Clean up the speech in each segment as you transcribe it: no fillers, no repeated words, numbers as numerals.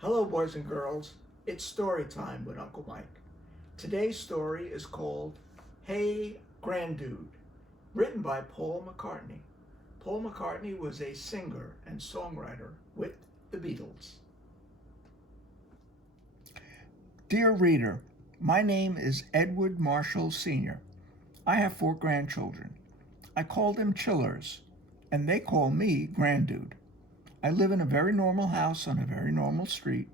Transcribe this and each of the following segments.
Hello, boys and girls. It's story time with Uncle Mike. Today's story is called Hey Grandude, written by Paul McCartney. Paul McCartney was a singer and songwriter with the Beatles. Dear reader, my name is Edward Marshall Sr. I have 4 grandchildren. I call them chillers, and they call me Grandude. I live in a very normal house on a very normal street.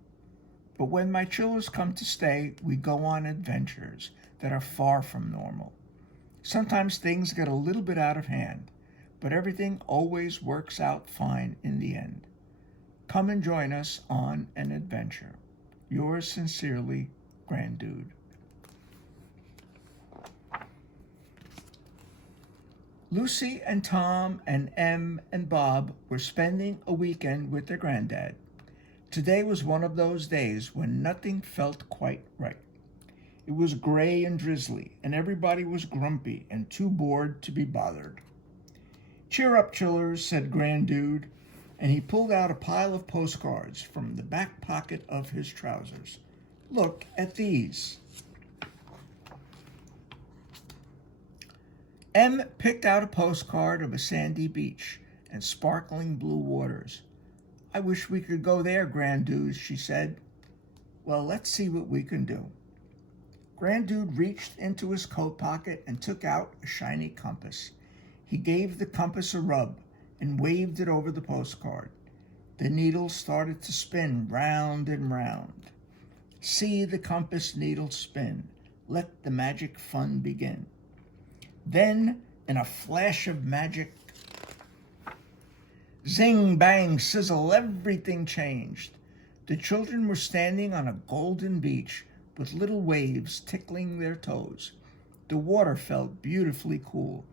But when my chillers come to stay, we go on adventures that are far from normal. Sometimes things get a little bit out of hand, but everything always works out fine in the end. Come and join us on an adventure. Yours sincerely, Grandude. Lucy and Tom and Em and Bob were spending a weekend with their granddad. Today was one of those days when nothing felt quite right. It was gray and drizzly, and everybody was grumpy and too bored to be bothered. Cheer up, chillers, said Grandude, and he pulled out a pile of postcards from the back pocket of his trousers. Look at these. Em picked out a postcard of a sandy beach and sparkling blue waters. I wish we could go there, Grandude, she said. Well, let's see what we can do. Grandude reached into his coat pocket and took out a shiny compass. He gave the compass a rub and waved it over the postcard. The needle started to spin round and round. See the compass needle spin. Let the magic fun begin. Then, in a flash of magic, zing, bang, sizzle, everything changed. The children were standing on a golden beach with little waves tickling their toes. The water felt beautifully cool.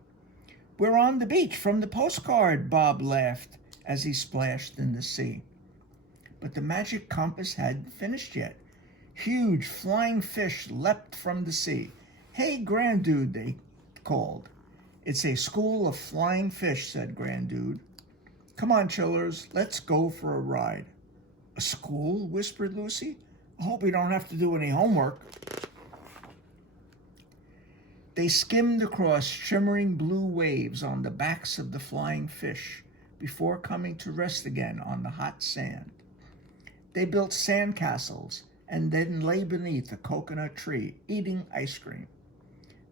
We're on the beach from the postcard, Bob laughed as he splashed in the sea. But the magic compass hadn't finished yet. Huge flying fish leapt from the sea. Hey, Grandude, they called. It's a school of flying fish, said Grandude. Come on, chillers, let's go for a ride. A school? Whispered Lucy. I hope we don't have to do any homework. They skimmed across shimmering blue waves on the backs of the flying fish before coming to rest again on the hot sand. They built sand castles and then lay beneath a coconut tree, eating ice cream.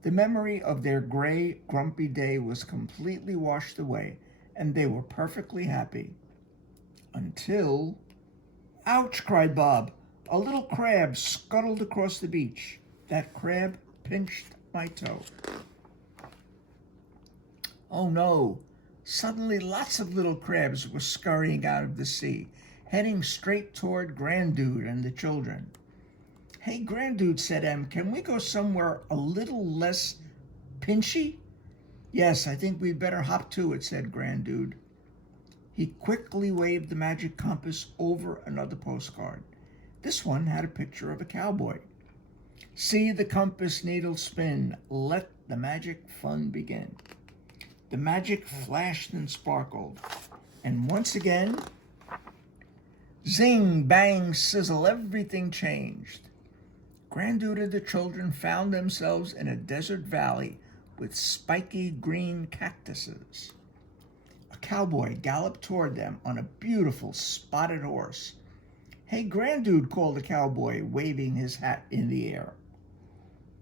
The memory of their gray, grumpy day was completely washed away, and they were perfectly happy. Until... Ouch, cried Bob. A little crab scuttled across the beach. That crab pinched my toe. Oh no! Suddenly lots of little crabs were scurrying out of the sea, heading straight toward Grandude and the children. Hey, Grandude, said Em, can we go somewhere a little less pinchy? Yes, I think we'd better hop to it, said Grandude. He quickly waved the magic compass over another postcard. This one had a picture of a cowboy. See the compass needle spin. Let the magic fun begin. The magic flashed and sparkled. And once again, zing, bang, sizzle, everything changed. Grandude and the children found themselves in a desert valley with spiky green cactuses. A cowboy galloped toward them on a beautiful spotted horse. Hey, Grandude, called the cowboy, waving his hat in the air.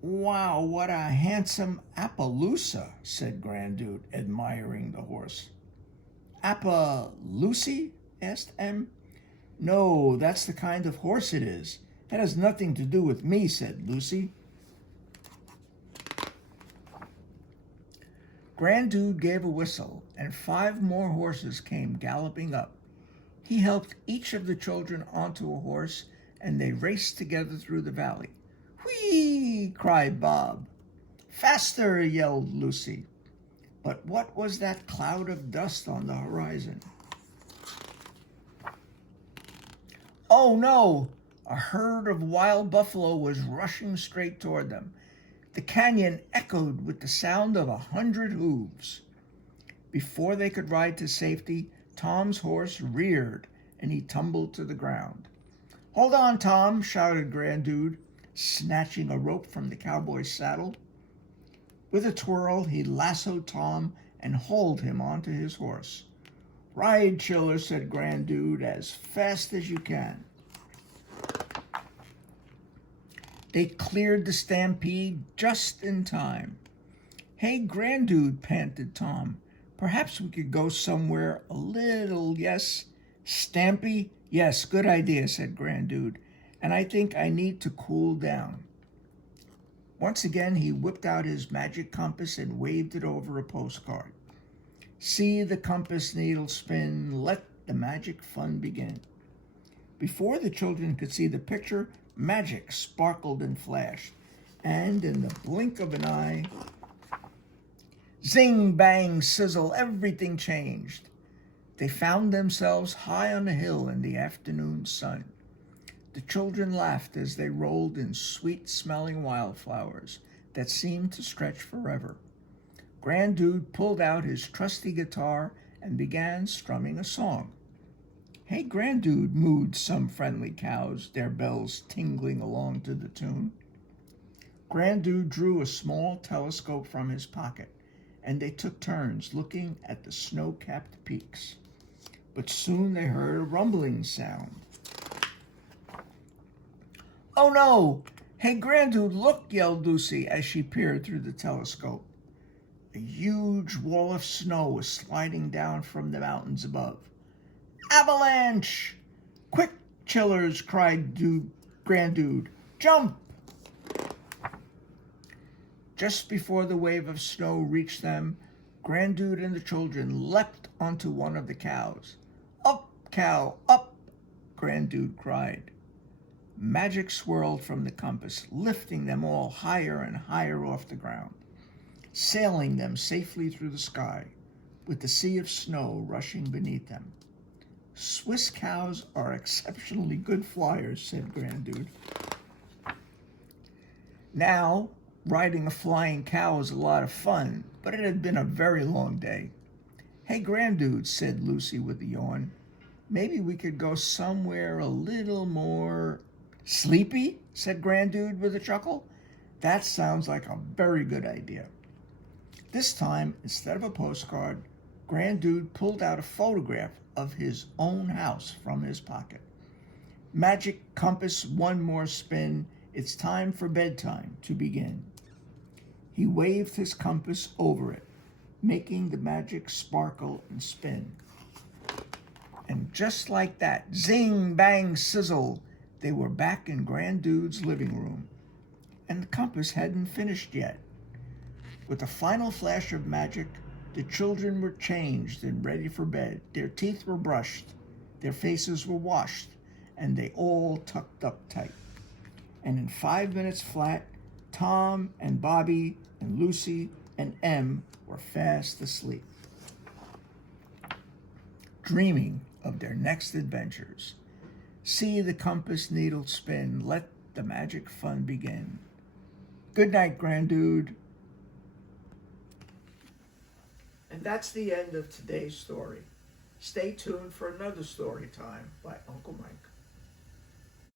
Wow, what a handsome Appaloosa, said Grandude, admiring the horse. Lucy? Asked Em. No, that's the kind of horse it is. That has nothing to do with me, said Lucy. Grandude gave a whistle, and 5 more horses came galloping up. He helped each of the children onto a horse, and they raced together through the valley. Whee! Cried Bob. Faster! Yelled Lucy. But what was that cloud of dust on the horizon? Oh no! A herd of wild buffalo was rushing straight toward them. The canyon echoed with the sound of 100 hooves. Before they could ride to safety, Tom's horse reared and he tumbled to the ground. Hold on, Tom, shouted Grandude, snatching a rope from the cowboy's saddle. With a twirl, he lassoed Tom and hauled him onto his horse. Ride, Chiller, said Grandude, as fast as you can. They cleared the stampede just in time. Hey, Grandude, panted Tom. Perhaps we could go somewhere a little, yes, stampy? Yes, good idea, said Grandude, and I think I need to cool down. Once again, he whipped out his magic compass and waved it over a postcard. See the compass needle spin, let the magic fun begin. Before the children could see the picture, magic sparkled and flashed, and in the blink of an eye, zing, bang, sizzle, everything changed. They found themselves high on a hill in the afternoon sun. The children laughed as they rolled in sweet-smelling wildflowers that seemed to stretch forever. Grandude pulled out his trusty guitar and began strumming a song. Hey, Grandude, mooed some friendly cows, their bells tingling along to the tune. Grandude drew a small telescope from his pocket, and they took turns looking at the snow-capped peaks. But soon they heard a rumbling sound. Oh no! Hey, Grandude, look, yelled Lucy as she peered through the telescope. A huge wall of snow was sliding down from the mountains above. Avalanche! Quick, Chillers, cried Grandude. Jump! Just before the wave of snow reached them, Grandude and the children leapt onto one of the cows. Up, cow, up! Grandude cried. Magic swirled from the compass, lifting them all higher and higher off the ground, sailing them safely through the sky, with the sea of snow rushing beneath them. Swiss cows are exceptionally good flyers, said Grandude. Now, riding a flying cow was a lot of fun, but it had been a very long day. Hey, Grandude, said Lucy with a yawn, maybe we could go somewhere a little more sleepy, said Grandude with a chuckle. That sounds like a very good idea. This time, instead of a postcard, Grandude pulled out a photograph of his own house from his pocket. Magic compass, one more spin. It's time for bedtime to begin. He waved his compass over it, making the magic sparkle and spin. And just like that, zing, bang, sizzle, they were back in Grandude's living room. And the compass hadn't finished yet. With a final flash of magic, the children were changed and ready for bed. Their teeth were brushed, their faces were washed, and they all tucked up tight. And in 5 minutes flat, Tom and Bobby and Lucy and Em were fast asleep, dreaming of their next adventures. See the compass needle spin, let the magic fun begin. Good night, Grandude. And that's the end of today's story. Stay tuned for another story time by Uncle Mike.